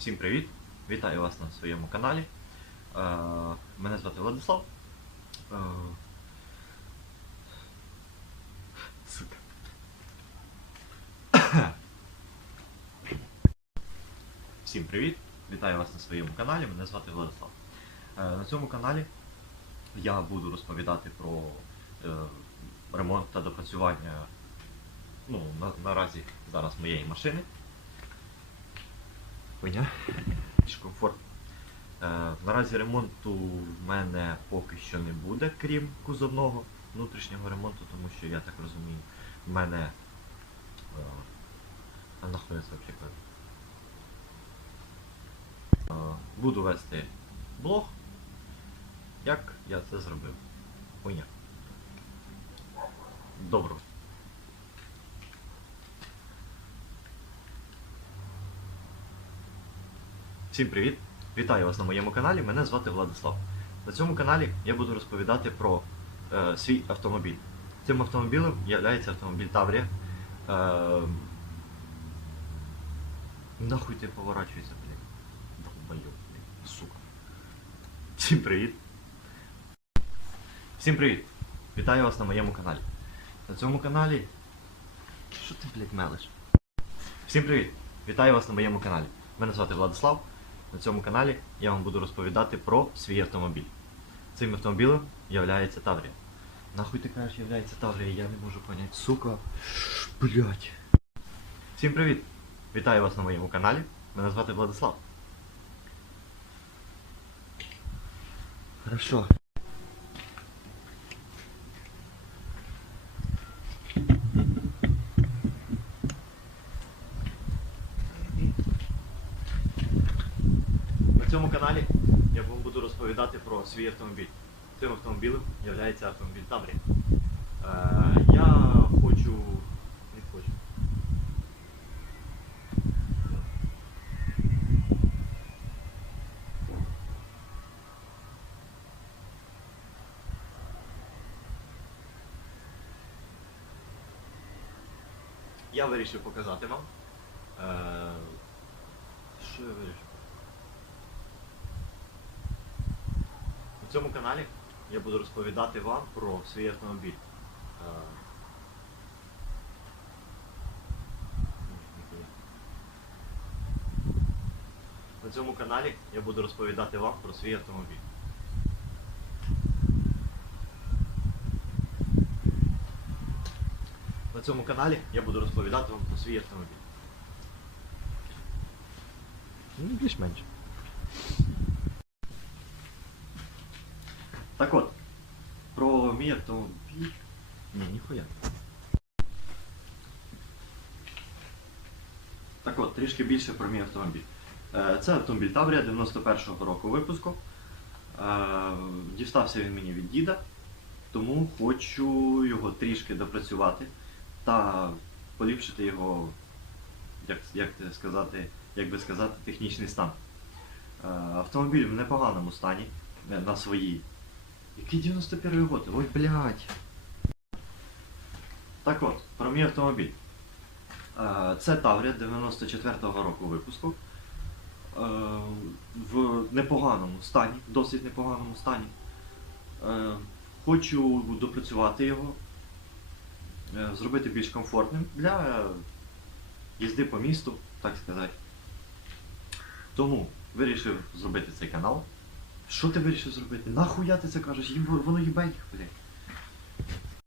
Всім привіт! Вітаю вас на своєму каналі. Е, Мене звати Владислав. Е, Сука. Всім привіт! Вітаю вас на своєму каналі. Мене звати Владислав. Е, На цьому каналі я буду розповідати про ремонт та допрацювання ну, на, наразі зараз моєї машини. Хуйня. Більш комфорт. Е, наразі ремонту в мене поки що не буде, крім кузовного внутрішнього ремонту, тому що я так розумію, в мене. А нахуй це буду вести блог, як я це зробив. Хуйня. Доброго. Всім привіт! Вітаю вас на моєму каналі. Мене звати Владислав. На цьому каналі я буду розповідати про е, свій автомобіль. Цим автомобілем є автомобіль Таврія. Е, нахуй ти поворачується, блядь. Долбойоб, блядь, сука. Всім привіт! Всім привіт! Вітаю вас на моєму каналі. На цьому каналі. Що ти, блядь, мелиш? Всім привіт! Вітаю вас на моєму каналі. Мене звати Владислав. На цьому каналі я вам буду розповідати про свій автомобіль. Цим автомобілем є Таврія. Нахуй ти кажеш, є Таврія, я не можу поняти. Сука. Блять. Всім привіт! Вітаю вас на моєму каналі. Мене звати Владислав. Хорошо. На цьому каналі я вам буду розповідати про свій автомобіль. Цим автомобілем є автомобіль Таврія. Е, я хочу. Не хочу. Я вирішив показати вам. Е, що я вирішив? На цьому каналі я буду розповідати вам про свій автомобіль. Е. На цьому каналі я буду розповідати вам про свій автомобіль. На цьому каналі я буду розповідати вам про свій автомобіль. Ну, більш-менш. Так от, про мій автомобіль. Ні, ніхуя. Так от, трішки більше про мій автомобіль. Е, Це автомобіль Таврія 91-го року випуску. Е, Дістався він мені від діда, тому хочу його трішки допрацювати та поліпшити його, як, як сказати, як би сказати, технічний стан. Е, Автомобіль в непоганому стані на своїй який 91 год? Ой, блядь. Так от, про мій автомобіль. Е, Це Таврія 94-го року випуску. Е, В непоганому стані, досить непоганому стані. Е, Хочу допрацювати його, зробити більш комфортним для їзди по місту, так сказати. Тому вирішив зробити цей канал. Що ти вирішив зробити? Нахуя ти це кажеш? Їм воно їбе їх, блядь.